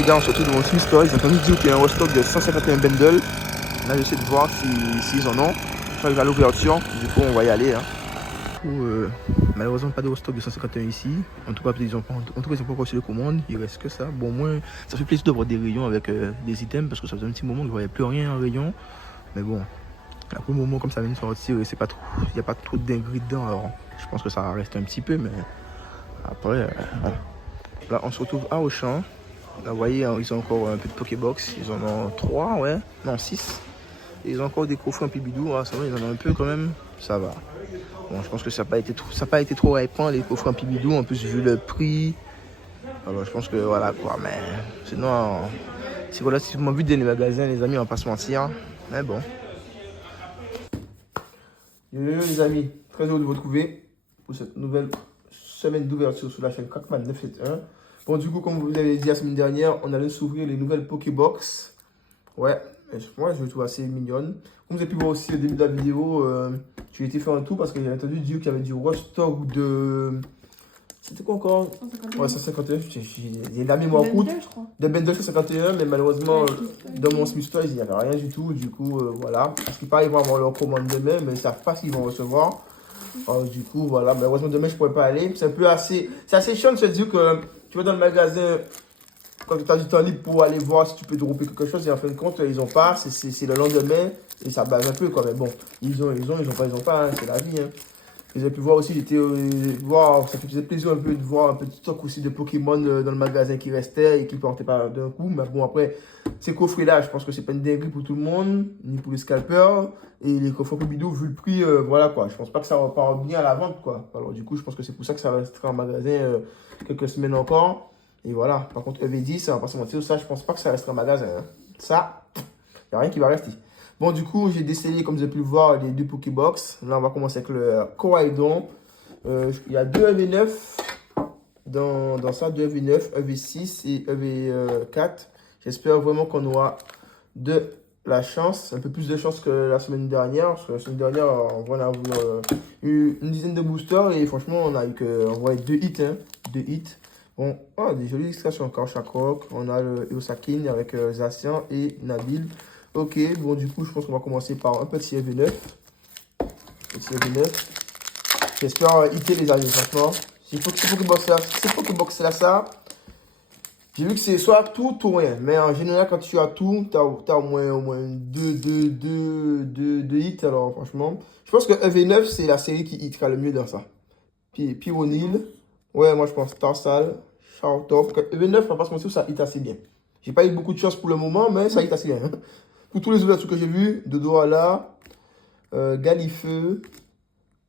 les gars, on se retrouve devant Smith Toys. J'ai entendu dire qu'il y a un restock de 151 bundles. Là j'essaie de voir s'ils en ont. Je vais à l'ouverture, du coup on va y aller. Hein. Malheureusement pas de restock de 151 ici. En tout cas ils n'ont pas encore reçu les commandes. Il reste que ça. Bon moi ça fait plaisir de voir des rayons avec des items parce que ça faisait un petit moment que je ne voyais plus rien en rayon. Mais bon, après le moment comme ça vient de sortir, c'est pas trop. Il n'y a pas trop d'ingrédients. Alors je pense que ça va rester un petit peu, mais après voilà. Là on se retrouve à Auchan. Là, vous voyez, ils ont encore un peu de Pokébox. Ils en ont 3, ouais. Non, 6. Et ils ont encore des coffrets en pibidou. Ah, ça va, ils en ont un peu quand même. Ça va. Bon, je pense que ça n'a pas été trop hypant, les coffrets en pibidou. En plus, vu le prix. Alors, je pense que voilà quoi. Mais sinon, c'est relativement vite dans les magasins, les amis, on va pas se mentir. Mais bon. Yo, les amis. Très heureux de vous retrouver pour cette nouvelle semaine d'ouverture sur la chaîne Crackman 971. Bon, du coup, comme vous l'avez dit la semaine dernière, on allait s'ouvrir les nouvelles Pokébox. Ouais, moi je les trouve assez mignonnes. Comme vous avez pu voir aussi au début de la vidéo, j'ai été faire un tour parce que j'ai entendu dire qu'il y avait du restock de. C'était quoi encore? 151. Ouais, 151. J'ai la mémoire courte. De Bendel 151, mais malheureusement, dans mon Smith Toys, il n'y avait rien du tout. Du coup, voilà. Parce qu'ils paraît qu'ils vont avoir leur commande demain, mais ils ne savent pas s'ils vont recevoir. Alors, du coup, voilà. Malheureusement, demain, je ne pourrais pas aller. C'est un peu assez. C'est assez chiant de se dire que tu vas dans le magasin quand tu as du temps libre pour aller voir si tu peux dropper quelque chose. Et en fin de compte, ils n'ont pas. C'est le lendemain. Et ça base un peu quand même. Bon, ils ont pas. Hein, c'est la vie. Hein. J'ai pu voir aussi, j'étais voir, ça faisait plaisir un peu de voir un petit stock aussi de Pokémon dans le magasin qui restait et qui partait pas d'un coup. Mais bon, après, ces coffrets-là, je pense que c'est pas une dinguerie pour tout le monde, ni pour les scalpers. Et les coffrets Pobido, vu le prix, voilà quoi. Je pense pas que ça repart bien à la vente quoi. Alors du coup, je pense que c'est pour ça que ça restera en magasin quelques semaines encore. Et voilà. Par contre, EV10, on va pas se mentir, ça, je pense pas que ça restera en magasin. Hein. Ça, il n'y a rien qui va rester. Bon, du coup, j'ai décelé, comme vous avez pu le voir, les deux Pokébox. Là, on va commencer avec le Coraidon. Il y a deux EV9 dans ça, deux EV9, EV6 et EV4. J'espère vraiment qu'on aura de la chance, un peu plus de chance que la semaine dernière. Parce que la semaine dernière, on a eu une dizaine de boosters et franchement, on a eu que, on voit deux hits. Hein, deux hits. Bon, oh, des jolies illustrations encore, Chakroc. On a le Eosakin avec Zacian et Nabil. Ok, bon du coup je pense qu'on va commencer par un petit EV9. Petit EV9. J'espère hitter les amis, franchement. S'il faut que box là ça. J'ai vu que c'est soit tout ou rien. Mais en général quand tu as tout, tu as au moins deux hits. Alors franchement, je pense que EV9 c'est la série qui hitera le mieux dans ça. Puis Pyronil. Ouais, moi je pense Tarsal, Chartop. EV9, on va pas se mentir, ça hit assez bien. J'ai pas eu beaucoup de chance pour le moment, mais ça hit assez bien. Hein. Pour tous les ouvertures que j'ai vues, de Douala, Galifeu,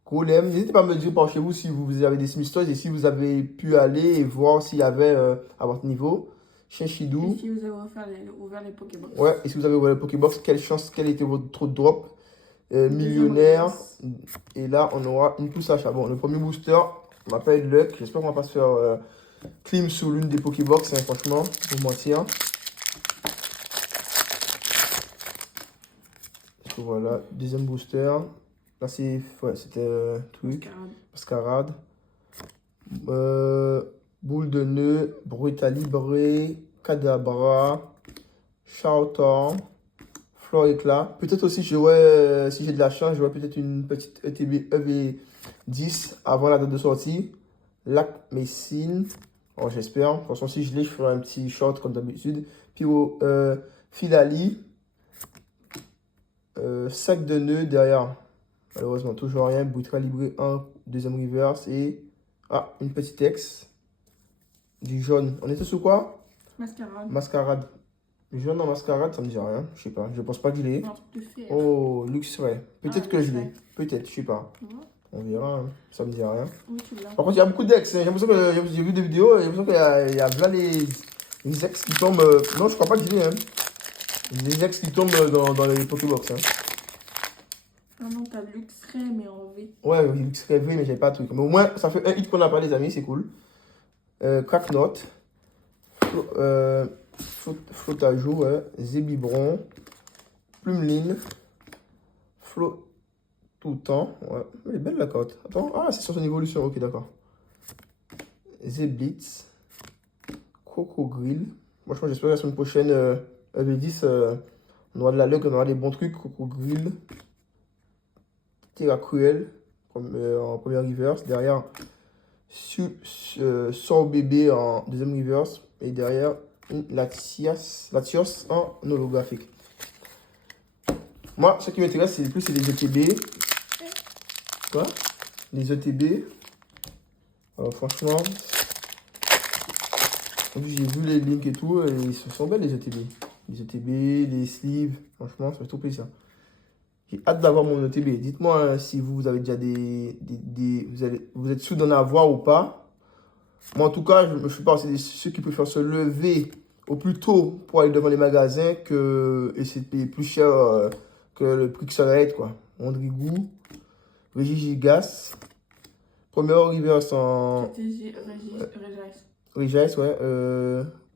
Golem, n'hésitez pas à me dire par chez vous si vous avez des Smith Toys et si vous avez pu aller et voir s'il y avait à votre niveau. Chinchidou. Et si vous avez ouvert les Pokébox. Ouais, et si vous avez ouvert les Pokébox, quelle chance, quel était votre drop millionnaire. Et là, on aura une pousse achat. Bon, le premier booster, on m'appelle Luck. J'espère qu'on va pas se faire clim sur l'une des Pokébox, hein, franchement, pour mentir. Voilà, deuxième booster. Là, c'est. Ouais, c'était truc. Mascarade. Boule de nœud. Brutalibré. Kadabra. Shoutor. Flore éclat. Peut-être aussi, si j'ai de la chance, j'aurai peut-être une petite ETB EV10 avant la date de sortie. Lac Messine. Oh, j'espère. De toute façon, si je l'ai, je ferai un petit short comme d'habitude. Puis au Filali. Sac de nœuds derrière. Malheureusement, toujours rien. Boutre libré 1, deuxième reverse et. Ah, une petite ex. Du jaune. On était sur quoi? Mascarade. Mascarade. Jaune en mascarade, ça me dit rien. Je sais pas. Je pense pas que je l'ai. Oh, Luxray. Peut-être que je l'ai. Peut-être, je sais pas. On verra. Hein. Ça me dit rien. Oui, tu l'as. Par contre, il y a beaucoup d'ex. Hein. J'ai l'impression que j'ai vu des vidéos. J'ai l'impression qu'il y a là les ex qui tombent. Non, je crois pas que je l'ai. Hein. Les ex qui tombent dans les Pokébox. Hein. Ah non, t'as Luxray, mais en V. Ouais, Luxray V, mais j'ai pas de truc. Mais au moins, ça fait un hit qu'on a pas, les amis, c'est cool. Cracknote. Flottajo, ouais. Zébibron. Plumeline. Flot tout le temps. Ouais. Elle est belle la cote. Attends, ah, c'est sur son évolution. Ok, d'accord. Zeblitz. Coco Grill. Franchement, j'espère que la semaine prochaine, EV10, on aura de la luck, on aura des bons trucs. Coco Grill, Terra Cruel en première reverse. Derrière, Sort Bébé en deuxième reverse. Et derrière, Latios en holographique. Moi, ce qui m'intéresse, c'est plus les ETB. Quoi? Les ETB. Alors, franchement, j'ai vu les links et tout, et ils sont belles les ETB. Les ETB, les sleeves, franchement, ça fait tout plaisir. J'ai hâte d'avoir mon ETB. Dites-moi si vous avez déjà vous êtes sûr d'en avoir ou pas. Moi, en tout cas, je fais partie de ceux qui préfèrent se lever au plus tôt pour aller devant les magasins que essayer de payer plus cher que le prix que ça va être, quoi. Andrigou, Régis Gigas, première reverse en... Régis, ouais.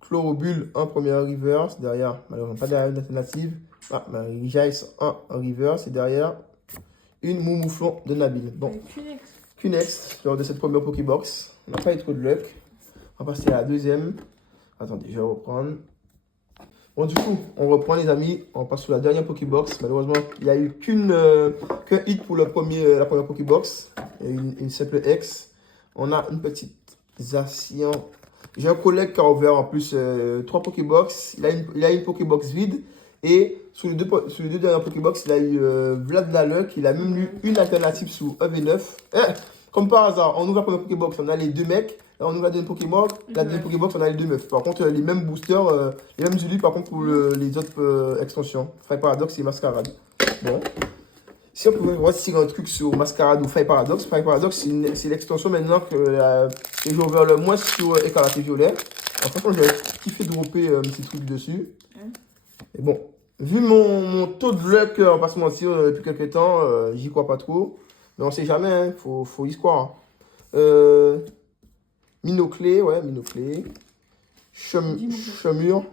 Chlorobule en première reverse. Derrière, malheureusement, pas derrière une alternative. Ah, Régis en reverse. Et derrière, une Moumouflon de Nabil. Bon, Cunex, lors de cette première Pokébox. On n'a pas eu trop de luck. On va passer à la deuxième. Attendez, je vais reprendre. Bon, du coup, on reprend les amis. On passe sur la dernière Pokébox. Malheureusement, il n'y a eu qu'un hit pour la première Pokébox. Il y a eu une simple X. On a une petite Zacian. J'ai un collègue qui a ouvert en plus 3 Pokébox. Il a une Pokébox vide. Et sur les deux dernières Pokébox, il a eu Vlad la Luck. Il a même eu une alternative sous EV9. Comme par hasard, on ouvre la première Pokébox, on a les deux mecs. Là, on ouvre la deuxième Pokébox, on a les deux meufs. Par contre, les mêmes boosters, les mêmes Zulus, par contre, pour les autres extensions. Fire Paradox et Mascarade. Bon. Si on pouvait voir si un truc sur Mascarade ou Fire Paradox, c'est l'extension maintenant que j'ai ouvert le moins sur Écarlate et Violet. Alors, franchement, j'ai kiffé dropper un petit truc dessus. Et bon, vu mon taux de luck, on va pas se mentir, depuis quelques temps, j'y crois pas trop. Mais on sait jamais, hein, faut y se croire. Minoclé, ouais, Minoclé. Chemur,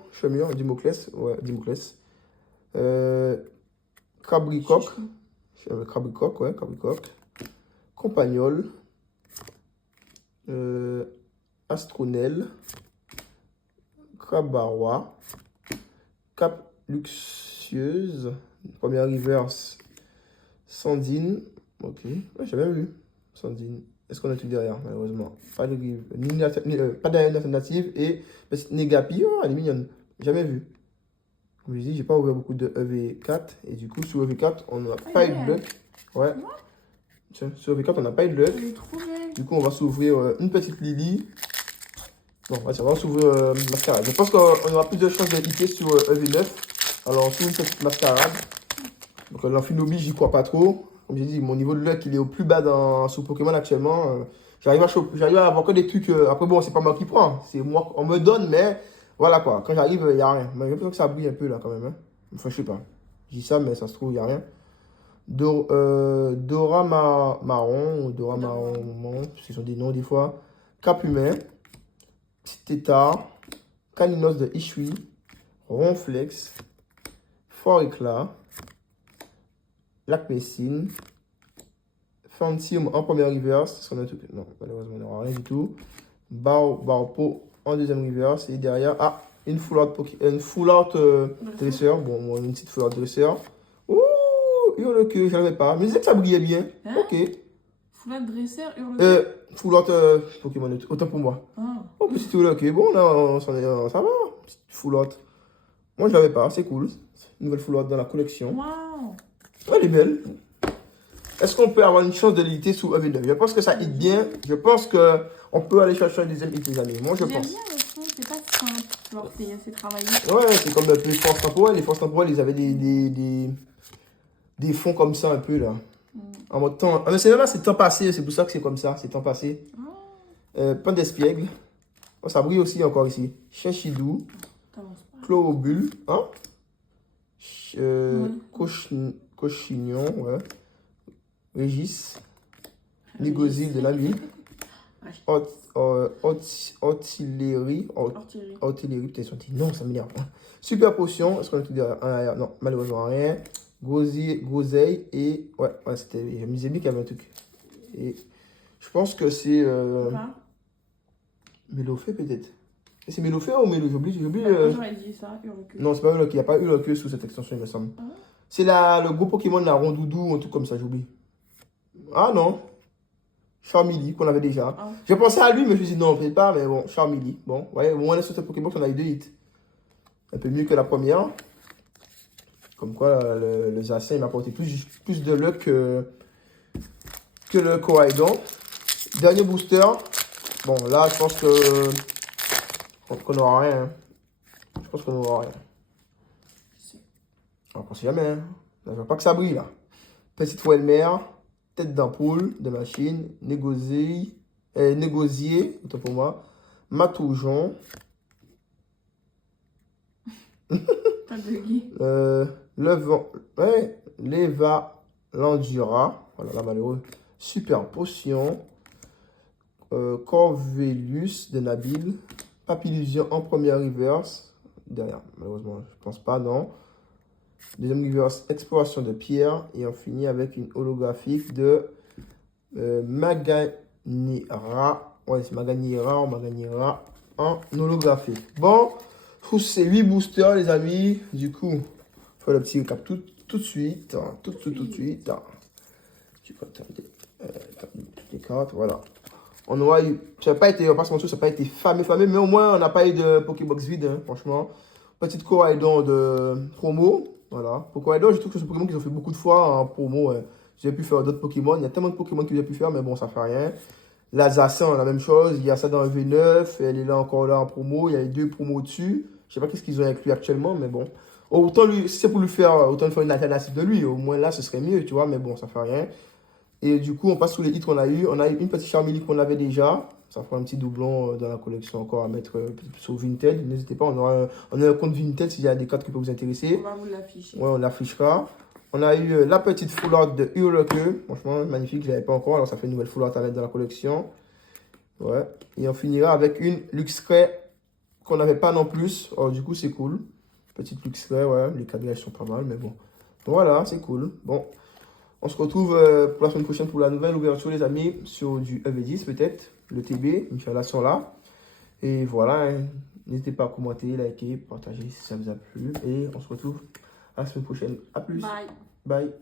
Dimoclès, ouais, Dimoclès. Cabricoc, ouais, Cabricoc. Compagnol. Astronel. Crabarois. Cap Luxueuse. Première reverse. Sandine. Ok, ouais, j'ai même vu. Sandine. Est-ce qu'on a tout derrière, malheureusement? Pas de pas d'alternative. Et Negapi, oh, elle est mignonne. Jamais vu. Comme je dis, j'ai pas ouvert beaucoup de EV4. Et du coup, sur EV4, on n'a pas eu de luck. Ouais. Tiens, sur EV4, on n'a pas eu de luck. Du coup, on va s'ouvrir une petite Lily. Non, on va s'ouvrir Mascarade. Je pense qu'on aura plus de chances de hitter sur EV9. Alors, on s'ouvre une petite Mascarade. Donc, l'Amphinobi, j'y crois pas trop. Comme j'ai dit, mon niveau de luck, il est au plus bas sur Pokémon actuellement. J'arrive à avoir que des trucs. Après, bon, c'est pas moi qui prends. C'est moi, on me donne, mais voilà quoi. Quand j'arrive, il n'y a rien. Mais j'ai l'impression que ça brille un peu là quand même. Hein. Enfin, je sais pas. Je dis ça, mais ça se trouve, il n'y a rien. Dora Marron, ou Dora Marron, ce sont des noms des fois. Cap Humain, Petit Tétard, Caninos de Ishui, Ronflex, Fort Éclat, Lac Messine, Fantium en première reverse. Non, malheureusement, on n'aura rien du tout. Baopo en deuxième reverse. Et derrière, une full out dresseur. Bon, une petite full out dresseur. Ouh, Hurle-Queue, je n'avais pas. Mais je disais que ça brillait bien. Hein? Ok. Full out dresseur, Hurle-Queue. Full out Pokémon, autant pour moi. Oh, petit Hurle-Queue. Bon, là, ça va. Full out. Moi, je l'avais pas. C'est cool. Une nouvelle full out dans la collection. Wow. Ouais, elle est belle. Est-ce qu'on peut avoir une chance de l'hiter sous EV9? Je pense que ça hit bien. Je pense qu'on peut aller chercher un deuxième hit, les amis. Moi, je pense. J'aime bien le fond, c'est pas simple. Genre, c'est assez travaillé. Ouais, c'est comme les forces temporelles. Les forces temporelles, ils avaient des fonds comme ça, un peu, là. En mode temps. Ah, mais c'est temps passé. C'est pour ça que c'est comme ça. C'est temps passé. Pain d'espiègle. Oh, ça brille aussi encore ici. Chinchidou. Chlorobule. Hein? Cochignon, ouais. Régis. Négozile de la nuit. Artillerie. Peut-être non, ça m'énerve. Super potion. Est-ce qu'on a tout derrière? Non, malheureusement rien. Groseille et. Ouais, c'était. Je me disais bien qu'il y avait un truc. Et je pense que c'est. Mélofée peut-être. C'est Melofeu ou Melo? J'oublie. J'aurais dit ça, Urocul. Non, c'est pas Urocul. Il n'y a pas Urocul sous cette extension, il me semble. Ah. C'est le gros Pokémon, la Rondoudou, un truc comme ça, j'oublie. Ah non. Charmeleon, qu'on avait déjà. Ah. J'ai pensé à lui, mais je me suis dit non, peut-être pas, mais bon, Charmeleon. Bon, vous voyez, au moins, sur cette Pokébox, on a eu 2 hits. Un peu mieux que la première. Comme quoi, le Zacian, il m'a apporté plus de luck que le Koraidon. Dernier booster. Bon, là, je pense qu'on n'aura rien. Je pense qu'on n'aura rien. On ne sait jamais. Hein. Là, je vois pas que ça brille, là. Petite Welmer, tête d'ampoule, de machine, négocier, autant pour moi, Matoujon. Pas bugué. Leva Landura. Voilà, là, malheureux. Super Potion. Corvelus de Nabil. Papillusion en première reverse. Derrière, malheureusement, je pense pas, non. Deuxième reverse, exploration de pierre. Et on finit avec une holographique de Maganira. Ouais, c'est Maganira en holographique. Bon, c'est 8 boosters, les amis. Du coup, on fait le petit recap tout de suite. Tout de suite. Tu peux attendre toutes les cartes, voilà. On aura eu, ça n'a pas été, on passe mon tour, ça n'a pas été fameux, mais au moins on n'a pas eu de Pokébox vide, hein, franchement. Petite Koraidon de promo, voilà. Pour Koraidon, je trouve que c'est un Pokémon qu'ils ont fait beaucoup de fois en promo. J'ai pu faire d'autres Pokémon, il y a tellement de Pokémon que j'ai pu faire, mais bon, ça fait rien. La Zacian, la même chose, il y a ça dans le V9, elle est là encore là en promo, il y a eu 2 promos dessus. Je sais pas qu'est-ce qu'ils ont inclus actuellement, mais bon. Autant lui, si c'est pour lui faire, autant faire une alternative de lui, au moins là, ce serait mieux, tu vois, mais bon, ça fait rien. Et du coup, on passe sous les hits qu'on a eu. On a eu une petite Charmeleon qu'on avait déjà. Ça fera un petit doublon dans la collection encore à mettre sur Vinted. N'hésitez pas, on a un compte Vinted s'il y a des cartes qui peuvent vous intéresser. On va vous l'afficher. Ouais, on l'affichera. On a eu la petite full art de Urloque. Franchement, magnifique, je ne l'avais pas encore. Alors, ça fait une nouvelle full art à mettre dans la collection. Ouais. Et on finira avec une Luxray qu'on n'avait pas non plus. Alors, du coup, c'est cool. Petite Luxray, ouais. Les câblages sont pas mal, mais bon. Voilà, c'est cool. Bon. On se retrouve pour la semaine prochaine pour la nouvelle ouverture, les amis, sur du EV10 peut-être, le TB, Inch'Allah sont là. Et voilà, hein. N'hésitez pas à commenter, liker, partager si ça vous a plu. Et on se retrouve à la semaine prochaine. A plus. Bye. Bye.